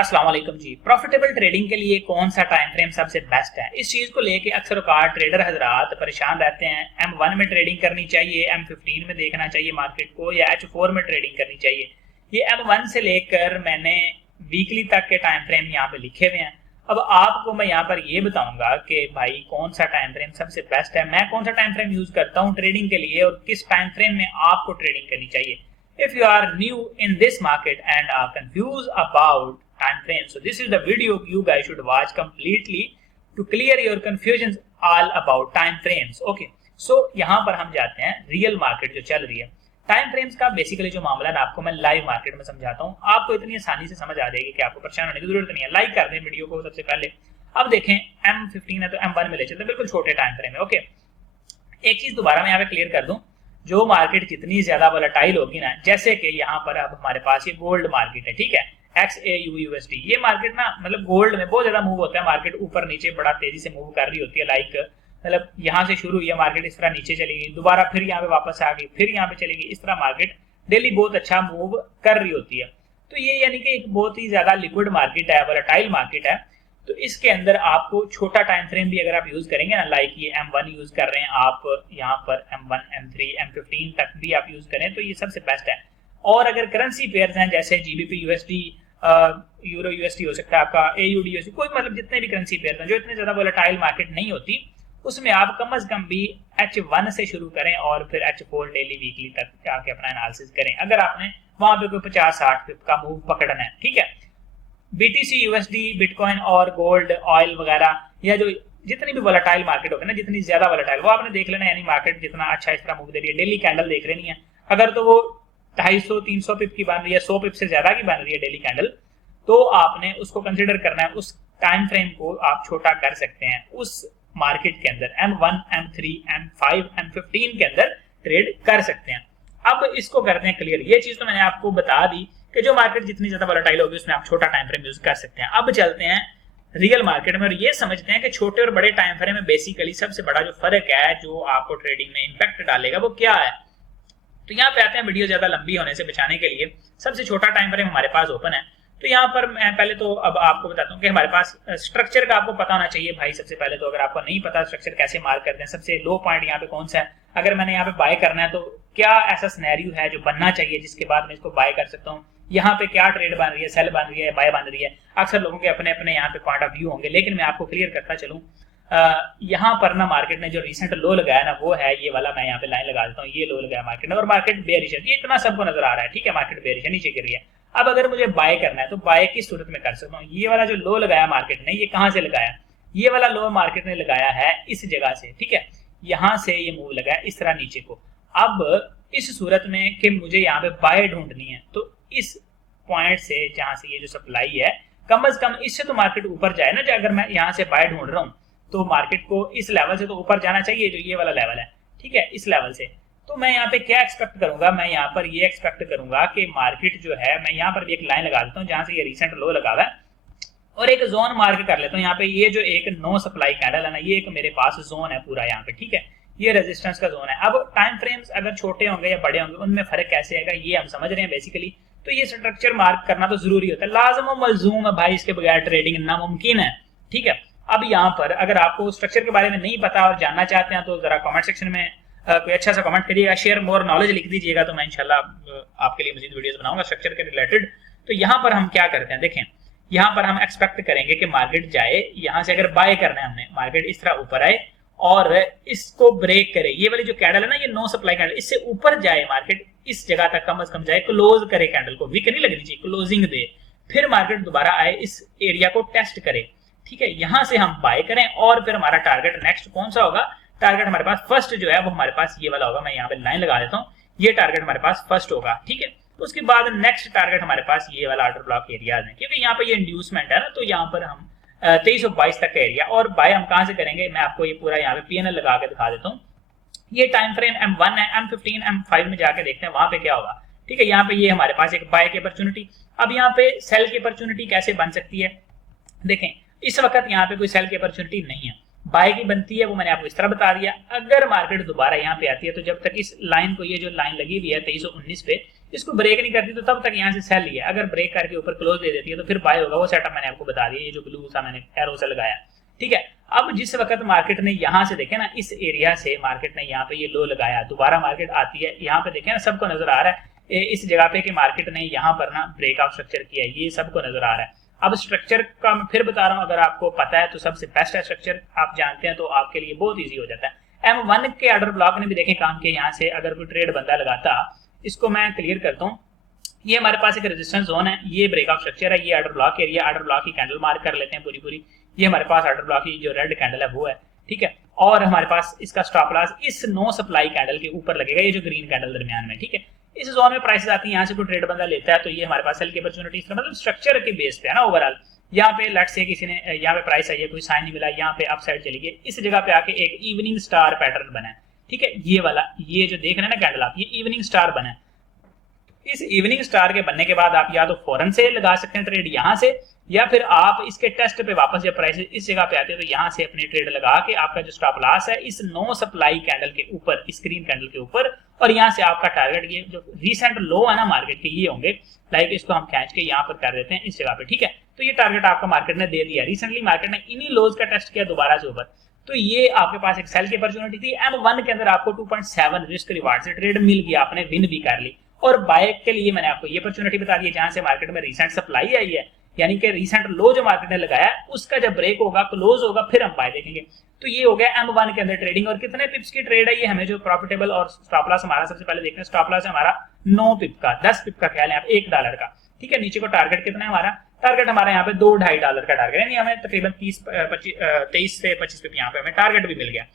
अस्सलाम वालेकुम जी। Profitable trading के लिए कौन सा टाइम फ्रेम सबसे बेस्ट है? इस चीज को लेके अक्सर औकात ट्रेडर हजरात परेशान रहते हैं। M1 में ट्रेडिंग करनी चाहिए, M15 में देखना चाहिए मार्केट को, या H4 में ट्रेडिंग करनी चाहिए। ये M1 से लेकर मैंने वीकली तक के टाइम फ्रेम यहाँ पे लिखे हुए हैं। अब आपको मैं यहाँ पर ये बताऊंगा कि भाई कौन सा टाइम फ्रेम सबसे बेस्ट है, मैं कौन सा टाइम फ्रेम यूज करता हूँ ट्रेडिंग के लिए और किस टाइम फ्रेम में आपको ट्रेडिंग करनी चाहिए। If you are new in this market and are confused about time frame, so this is the video you guys should watch completely to clear your confusions all about time frames. Okay, so यहाँ पर हम जाते हैं real market जो चल रही है। Time frames का बेसिकली जो मामला है आपको मैं लाइव मार्केट में समझाता हूँ, आपको इतनी आसानी से समझ आ जाएगी कि आपको परेशान होने की जरूरत नहीं है। लाइक कर दें वीडियो को सबसे पहले। अब देखें M15 है तो M1 में ले चलते हैं, बिल्कुल छोटे टाइम फ्रेम है। ओके, एक चीज दोबारा मैं यहाँ पे क्लियर कर दूं, जो मार्केट जितनी ज्यादा वोलेटाइल होगी ना, जैसे कि यहाँ पर अब हमारे पास ये गोल्ड मार्केट है, ठीक है, XAUUSD, ये मार्केट ना मतलब गोल्ड में बहुत ज्यादा मूव होता है। मार्केट ऊपर नीचे बड़ा तेजी से मूव कर रही होती है। लाइक मतलब यहाँ से शुरू हुई है मार्केट, इस तरह नीचे चली गई, दोबारा फिर यहाँ पे वापस आ गई, फिर यहाँ पे चली गई। इस तरह मार्केट डेली बहुत अच्छा मूव कर रही होती है। तो ये यानी कि एक बहुत ही ज्यादा लिक्विड मार्केट है, वोलेटाइल मार्केट है। तो इसके अंदर आपको छोटा टाइम फ्रेम भी अगर आप यूज करेंगे ना, लाइक ये M1 यूज कर रहे हैं आप, यहाँ पर M1, M3, M15 तक भी आप यूज करें तो ये सबसे बेस्ट है। और अगर करेंसी पेयर्स हैं जैसे GBP USD, यूरो USD हो सकता है आपका, AUD USD, कोई मतलब जितने भी करेंसी पेयर्स हैं जो इतने ज्यादा वोलेटाइल मार्केट नहीं होती, उसमें आप कम से कम भी H1 से शुरू करें और फिर H4 डेली वीकली तक जाके अपना एनालिसिस करें, अगर आपने वहां पे कोई 50-60 पिप का मूव पकड़ना है। ठीक है, BTC USD, बिटकॉइन और गोल्ड, ऑयल वगैरह, या जो जितनी भी वोलेटाइल मार्केट होगी ना, जितनी ज्यादा वोलेटाइल वो आपने देख लेना, यानी मार्केट जितना अच्छा इस तरह मूव दे रही है, डेली कैंडल देख लेनी है। अगर तो वो 250-300 पिप की बन रही है, 100 पिप से ज्यादा की बन रही है डेली कैंडल, तो आपने उसको कंसिडर करना है, उस टाइम फ्रेम को आप छोटा कर सकते हैं। उस मार्केट के अंदर M1, M3, M5, M15 के अंदर ट्रेड कर सकते हैं। अब इसको करते हैं क्लियर। ये चीज तो मैंने आपको बता दी कि जो मार्केट जितनी ज्यादा वोलेटाइल होगी उसमें आप छोटा टाइम फ्रेम यूज कर सकते हैं। अब चलते हैं रियल मार्केट में और ये समझते हैं कि छोटे और बड़े टाइम फ्रेम में बेसिकली सबसे बड़ा जो फर्क है, जो आपको ट्रेडिंग में इंपैक्ट डालेगा, वो क्या है। तो यहाँ पे आते हैं, वीडियो ज्यादा लंबी होने से बचाने के लिए सबसे छोटा टाइम फ्रेम हमारे पास ओपन है। तो यहाँ पर मैं पहले तो अब आपको बताता हूँ कि हमारे पास स्ट्रक्चर का आपको पता होना चाहिए भाई। सबसे पहले तो अगर आपको नहीं पता स्ट्रक्चर कैसे मार्क करते हैं, सबसे लो पॉइंट यहाँ पे कौन सा है, अगर मैंने यहाँ पे बाय करना है तो क्या ऐसा सिनेरियो है जो बनना चाहिए जिसके बाद मैं इसको बाय कर सकता हूँ, यहाँ पे क्या ट्रेड बन रही है, सेल बन रही है, बाय बन रही है। अक्सर लोगों के अपने अपने यहाँ पे पॉइंट ऑफ व्यू होंगे, लेकिन मैं आपको क्लियर करता चलूँ। यहाँ पर ना मार्केट ने जो रिसेंट लो लगाया ना, वो है ये वाला, मैं यहाँ पे लाइन लगा देता हूँ, ये लो लगाया मार्केट ने और मार्केट बेयरिश है, ये इतना सबको नजर आ रहा है। ठीक है, मार्केट बेयरिश है, नीचे गिर रही है। अब अगर मुझे बाय करना है तो बाय किस सूरत में कर सकता हूँ। ये वाला जो लो लगाया मार्केट ने, ये कहाँ से लगाया, ये वाला लो मार्केट ने लगाया है इस जगह से। ठीक है, यहाँ से ये मूव लगाया इस तरह नीचे को। अब इस सूरत में कि मुझे यहाँ पे बाय ढूंढनी है, तो इस पॉइंट से जहां से ये जो सप्लाई है, कम से कम इससे तो मार्केट ऊपर जाए ना। अगर मैं यहाँ से बाय ढूंढ रहा हूँ तो मार्केट को इस लेवल से तो ऊपर जाना चाहिए, जो ये वाला लेवल है। ठीक है, इस लेवल से तो मैं यहाँ पे क्या एक्सपेक्ट करूंगा, मैं यहाँ पर ये एक्सपेक्ट करूंगा कि मार्केट जो है, मैं यहाँ पर भी एक लाइन लगा देता हूँ जहां से ये रिसेंट लो लगा हुआ है और एक जोन मार्क कर लेता हूँ। यहाँ पे ये जो एक नो सप्लाई कैंडल है ना, ये एक मेरे पास जोन है पूरा यहाँ पे। ठीक है, ये रेजिस्टेंस का जोन है। अब टाइम फ्रेम्स अगर छोटे होंगे या बड़े होंगे, उनमें फर्क कैसे आएगा ये हम समझ रहे हैं बेसिकली। तो ये स्ट्रक्चर मार्क करना तो जरूरी होता है, लाजम मलजूम है भाई, इसके बगैर ट्रेडिंग नामुमकिन है। ठीक है, अब यहाँ पर अगर आपको स्ट्रक्चर के बारे में नहीं पता और जानना चाहते हैं तो जरा कमेंट सेक्शन में कोई अच्छा सा कमेंट करिएगा, शेयर मोर नॉलेज लिख दीजिएगा, तो मैं इंशाल्लाह आपके लिए मजीद वीडियोस बनाऊंगा स्ट्रक्चर के रिलेटेड। तो यहाँ पर हम क्या करते हैं, देखें यहाँ पर हम एक्सपेक्ट करेंगे कि मार्केट जाए, यहाँ से अगर बाय करना है हमने, मार्केट इस तरह ऊपर आए और इसको ब्रेक करे, ये वाली जो कैंडल है ना, ये नो सप्लाई कैंडल, इससे ऊपर जाए मार्केट, इस जगह तक कम से कम जाए, क्लोज करे कैंडल को, वीक नहीं लगनी चाहिए, क्लोजिंग दे, फिर मार्केट दोबारा आए, इस एरिया को टेस्ट करे। ठीक है, यहां से हम बाय करें और फिर हमारा टारगेट नेक्स्ट कौन सा होगा, टारगेट हमारे पास फर्स्ट जो है वो हमारे पास ये वाला होगा। मैं यहाँ पे लाइन लगा देता हूँ, ये टारगेट हमारे पास फर्स्ट होगा। ठीक है, उसके बाद नेक्स्ट टारगेट हमारे पास ये वाला ऑर्डर ब्लॉक एरियाज है, क्योंकि यहाँ पे ये इंड्यूसमेंट है ना, तो यहाँ पर हम 2322 तक का एरिया, और बाय हम कहां से करेंगे, मैं आपको ये पूरा यहाँ पे PNL लगा के दिखा देता हूँ। ये टाइम फ्रेम M1 है, M15, M5 में जाके देखते हैं वहां पे क्या होगा। ठीक है, यहाँ पे ये हमारे पास एक बाय की अपॉर्चुनिटी। अब यहाँ पे सेल की अपॉर्चुनिटी कैसे बन सकती है, देखें इस वक्त यहाँ पे कोई सेल की अपॉर्चुनिटी नहीं है, बाय की बनती है, वो मैंने आपको इस तरह बता दिया। अगर मार्केट दोबारा यहाँ पे आती है तो जब तक इस लाइन को, ये जो लाइन लगी हुई है 2319 पे, इसको ब्रेक नहीं करती तो तब तक यहाँ से सेल ही है। अगर ब्रेक करके ऊपर क्लोज दे देती है तो फिर बाय होगा। वो सेटअप मैंने आपको बता दिया, ये जो ब्लू सा मैंने एरो से लगाया, ठीक है। अब जिस वक्त मार्केट ने यहाँ से देखे ना, इस एरिया से मार्केट ने यहाँ पे ये लो लगाया, दोबारा मार्केट आती है यहाँ पे, देखे ना सबको नजर आ रहा है इस जगह पे कि मार्केट ने यहाँ पर ना ब्रेकआउट स्ट्रक्चर किया है, ये सबको नजर आ रहा है। अब स्ट्रक्चर का मैं फिर बता रहा हूँ, अगर आपको पता है तो सबसे बेस्ट है स्ट्रक्चर, आप जानते हैं तो आपके लिए बहुत ईजी हो जाता है। M1 के ऑर्डर ब्लॉक ने भी देखें काम किया, यहाँ से अगर कोई ट्रेड बंदा लगाता, इसको मैं क्लियर करता हूँ। ये हमारे पास एक रेजिस्टेंस जोन है, ये ब्रेकआउट स्ट्रक्चर है, ये order block area, order block की कैंडल मार्क कर लेते हैं पूरी। ये हमारे पास ऑर्डर ब्लॉक की जो रेड कैंडल है वो है, ठीक है। और हमारे पास इसका स्टॉप लॉस इस नो सप्लाई कैंडल के ऊपर लगेगा, ये जो ग्रीन कैंडल दरमियान में, ठीक है। इस जोन में प्राइसेस आती है, यहाँ से कोई ट्रेड बंदा लेता है तो ये हमारे पास सेल की अपॉर्चुनिटी, मतलब स्ट्रक्चर के बेस पे है ना ओवरऑल। यहाँ पे लेट्स से किसी ने यहाँ पे प्राइस आई है, कोई साइन नहीं मिला, यहाँ पे अपसाइड चली गई, इस जगह पे आके एक इवनिंग स्टार पैटर्न बना है, ठीक है। ये वाला, ये जो देख रहे हैं ना कैंडल आप, ये इवनिंग स्टार बना है। इस इवनिंग स्टार के बनने के बाद आप या तो फौरन से लगा सकते हैं ट्रेड यहाँ से, या फिर आप इसके टेस्ट पे वापस जब प्राइस इस जगह पे आते हैं तो यहाँ से अपनी ट्रेड लगा के आपका जो स्टॉप लॉस है इस नो सप्लाई कैंडल के ऊपर, इस ग्रीन कैंडल के ऊपर, और यहाँ से आपका टारगेट ये जो रिसेंट लो है ना मार्केट के, ये होंगे। लाइक इसको हम खींच के यहाँ पर कर देते हैं इस जगह पे, ठीक है। तो ये टारगेट आपका मार्केट ने दे दिया, रिसेंटली मार्केट ने इन्हीं लोज का टेस्ट किया दोबारा से ऊपर, तो ये आपके पास एक सेल की अपॉर्चुनिटी थी। M1 के अंदर आपको 2.7 रिस्क रिवार्ड से ट्रेड मिल गया, आपने विन भी कर ली। और बाय के लिए मैंने आपको ये अपॉर्चुनिटी बता दी है जहां से मार्केट में रिसेंट सप्लाई आई है, यानी कि रिसेंट लो जो मार्केट ने लगाया उसका जब ब्रेक होगा, क्लोज होगा, फिर हम बाय देखेंगे। तो ये हो गया M1 के अंदर ट्रेडिंग। और कितने पिप्स की ट्रेड है ये, हमें जो प्रॉफिटेबल और स्टॉप लॉस हमारा सबसे पहले देखते हैं। स्टॉप लॉस है हमारा 9 पिप का, 10 पिप का ख्याल है आप, $1 का, ठीक है। नीचे को टारगेट कितना है हमारा, टारगेट हमारा यहाँ पे $2.5 का टारगेट है, हमें तकरीबन 23 से 25 पिप यहाँ पे हमें टारगेट भी मिल गया,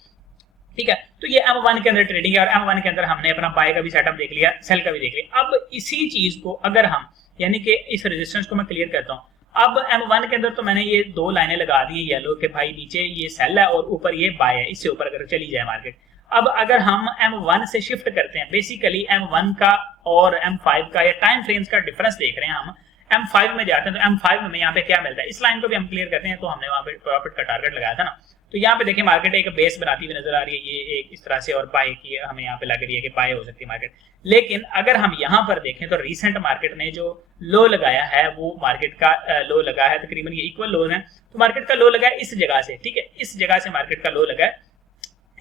ठीक है। तो ये M1 के अंदर ट्रेडिंग है, और M1 के अंदर हमने अपना बाय का भी सेटअप देख लिया, सेल का भी देख लिया। अब इसी चीज को अगर हम, यानी कि इस रेजिस्टेंस को मैं क्लियर करता हूँ, अब M1 के अंदर तो मैंने ये 2 लाइनें लगा दी है येलो के, भाई नीचे ये सेल है और ऊपर ये बाय है, इससे ऊपर अगर चली जाए मार्केट। अब अगर हम M1 से शिफ्ट करते हैं, बेसिकली M1 का और M5 का या टाइम फ्रेम्स का डिफरेंस देख रहे हैं हम, M5 में जाते हैं तो M5 में यहाँ पे क्या मिलता है, इस लाइन को भी हम क्लियर करते हैं। तो हमने वहां पे प्रॉफिट का टारगेट लगाया था ना, तो यहाँ पे देखिए मार्केट एक बेस बनाती हुई नजर आ रही है, ये एक इस तरह से, और बाय की हमें यहाँ पे लग रही है कि बाय हो सकती है मार्केट। लेकिन अगर हम यहाँ पर देखें तो रिसेंट मार्केट ने जो लो लगाया है वो मार्केट का लो लगा है, तकरीबन ये इक्वल लो है। तो मार्केट का लो लगा है इस जगह से, ठीक है, इस जगह से मार्केट का लो लगा है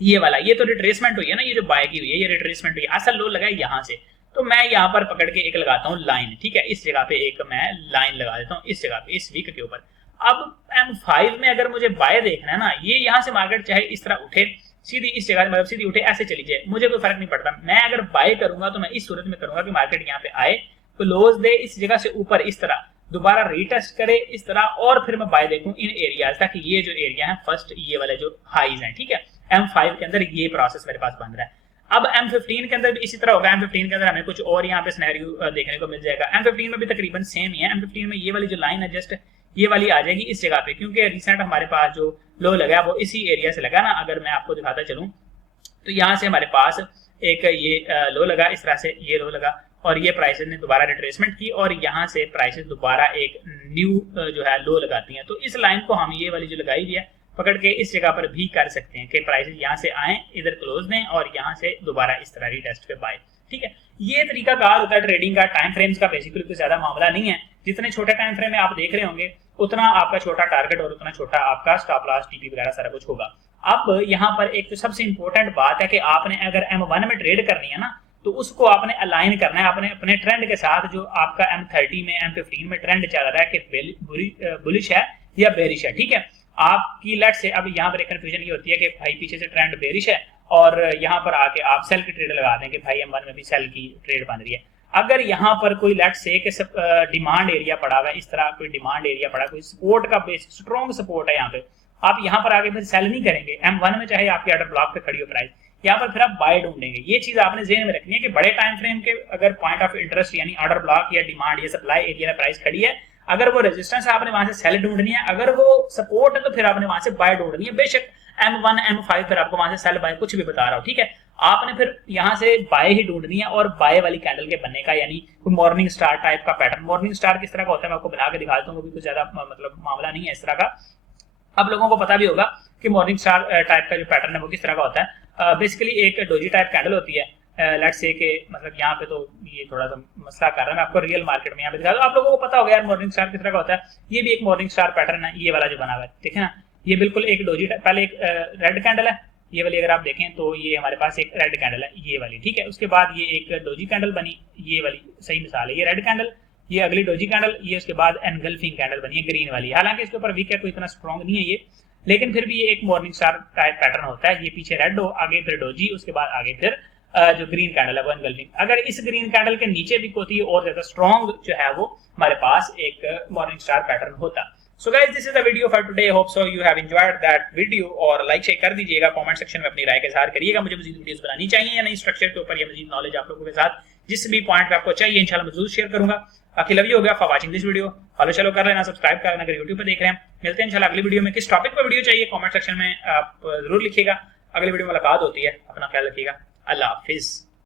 ये वाला, ये तो रिट्रेसमेंट हुई है ना, ये जो बाय की हुई है ये रिट्रेसमेंट हुई है, असल लो लगा है यहाँ से। तो मैं यहाँ पर पकड़ के एक लगाता हूँ लाइन, ठीक है, इस जगह पे एक मैं लाइन लगा देता हूँ, इस जगह पे, इस वीक के ऊपर। अब M5 में अगर मुझे बाय देखना है ना, ये यहाँ से मार्केट चाहे इस तरह उठे, सीधी इस जगह मतलब सीधी उठे, ऐसे चली जाए, मुझे कोई फर्क नहीं पड़ता। मैं अगर बाय करूंगा तो मैं इस सूरत में करूंगा कि मार्केट यहाँ पे आए, क्लोज दे इस जगह से ऊपर, इस तरह दोबारा रीटेस्ट करे इस तरह, और फिर मैं बाय देखूं इन एरियाज, ताकि ये जो एरिया है फर्स्ट ये वाले जो हाईज हैं, ठीक है, M5 के अंदर ये प्रोसेस मेरे पास बन रहा है। अब M15 के अंदर भी इसी तरह होगा। M15 के अंदर हमें कुछ और यहाँ पे सिनेरियो देखने को मिल जाएगा। M15 में भी तकरीबन सेम ही है। M15 में ये वाली जो लाइन है जस्ट ये वाली आ जाएगी इस जगह पे, क्योंकि रिसेंट हमारे पास जो लो लगा वो इसी एरिया से लगा ना। अगर मैं आपको दिखाता चलूं तो यहाँ से हमारे पास एक ये लो लगा, इस तरह से ये लो लगा, और ये प्राइसेस ने दोबारा रिट्रेसमेंट की, और यहाँ से प्राइसेस दोबारा एक न्यू जो है लो लगाती हैं। तो इस लाइन को हम ये वाली जो लगाई हुई है पकड़ के इस जगह पर भी कर सकते हैं कि प्राइसेस यहाँ से आए, इधर क्लोज दें, और यहाँ से दोबारा इस तरह रीटेस्ट पे बाय, ठीक है। ये तरीका कार होता है ट्रेडिंग का। टाइम फ्रेम्स का बेसिकली कोई ज्यादा मामला नहीं है। जितने छोटे टाइम फ्रेम में आप देख रहे होंगे उतना आपका छोटा टारगेट और उतना छोटा आपका स्टॉप लॉस, टीपी वगैरह सारा कुछ होगा। अब यहाँ पर एक तो सबसे इंपॉर्टेंट बात है कि आपने अगर M1 में ट्रेड करनी है ना, तो उसको आपने अलाइन करना है आपने अपने ट्रेंड के साथ, जो आपका M30 में M15 में ट्रेंड चल रहा है कि बुलिश है या बेरिश है, ठीक है। आपकी लेट से अब यहाँ पर एक कंफ्यूजन ये होती है कि भाई पीछे से ट्रेंड बेरिश है और यहाँ पर आके आप सेल की ट्रेड लगा दें कि भाई M1 में भी सेल की ट्रेड बन रही है। अगर यहाँ पर कोई लेट से डिमांड एरिया पड़ा हुआ है, इस तरह कोई डिमांड एरिया पड़ा, कोई सपोर्ट का बेस स्ट्रॉन्ग सपोर्ट है यहाँ पे, आप यहाँ पर आगे फिर सेल नहीं करेंगे M1 में, चाहे आपकी ऑर्डर ब्लॉक पे खड़ी हो प्राइस, यहाँ पर फिर आप बाय ढूंढेंगे। ये चीज आपने ज़हन में रखनी है कि बड़े टाइम फ्रेम के अगर पॉइंट ऑफ इंटरेस्ट यानी ऑर्डर ब्लॉक या डिमांड या सप्लाई एरिया में प्राइस खड़ी है, अगर वो रेजिस्टेंस है आपने वहां से सेल ढूंढनी है, अगर वो सपोर्ट है तो फिर आपने वहां से बाय ढूंढनी है। बेशक M1 M5 फिर आपको वहां से सेल बाय कुछ भी बता रहा हो, ठीक है, आपने फिर यहाँ से बाय ही ढूंढनी है, और बाय वाली कैंडल के बनने का, यानी कोई मॉर्निंग स्टार टाइप का पैटर्न। मॉर्निंग स्टार किस तरह का होता है मैं आपको बना के दिखा देता हूँ, वो भी कुछ ज्यादा मतलब मामला नहीं है इस तरह का। अब लोगों को पता भी होगा कि मॉर्निंग स्टार टाइप का जो पैटर्न है वो किस तरह का होता है। बेसिकली एक डोजी टाइप कैंडल होती है, लेट्स से के मतलब यहाँ पे तो ये थोड़ा सा मसला कर रहा है, मैं आपको रियल मार्केट में यहाँ पे दिखा दूं। आप लोगों को पता होगा यार मॉर्निंग स्टार किस तरह का होता है। ये भी एक मॉर्निंग स्टार पैटर्न है, ये वाला जो बना हुआ है, ठीक है ना। ये बिल्कुल एक डोजी, पहले एक रेड कैंडल है, ये वाली अगर आप देखें तो ये हमारे पास एक रेड कैंडल है, ये वाली, ठीक है। उसके बाद ये एक डोजी कैंडल बनी, ये वाली सही मिसाल है, ये रेड कैंडल, ये अगली डोजी कैंडल, ये उसके बाद एनगल्फिंग कैंडल बनी है ग्रीन वाली। हालांकि इसके ऊपर वीक है, कोई इतना स्ट्रॉन्ग नहीं है ये, लेकिन फिर भी ये एक मॉर्निंग स्टार टाइप पैटर्न होता है। ये पीछे रेड हो, आगे फिर डोजी, उसके बाद आगे फिर जो ग्रीन कैंडल है वो एनगल्फिंग। अगर इस ग्रीन कैंडल के नीचे भी होती है और ज्यादा स्ट्रॉन्ग जो है वो हमारे पास एक मॉर्निंग स्टार पैटर्न होता। So guys this is the video for today, hope so you have enjoyed that video. और लाइक शेयर कर दीजिएगा, कमेंट सेक्शन में अपनी राय का इजहार करिएगा, मुझे मजीद वीडियोस बनानी चाहिए या नहीं स्ट्रक्चर के ऊपर, या मजीद नॉलेज आप लोगों के साथ जिस भी पॉइंट पे आपको चाहिए इंशाल्लाह मैं जरूर शेयर करूंगा। बाकी लव यू हो गया for watching this video, follow चलो कर लेना, सब्सक्राइब कर लेना अगर यूट्यूब पे देख रहे हैं। मिलते हैं इंशाल्लाह अगली वीडियो में। किस टॉपिक पर वीडियो चाहिए कमेंट सेक्शन में आप जरूर लिखिएगा। अगली वीडियो में मुलाकात होती है, अपना ख्याल रखिएगा, अल्लाह हाफिज।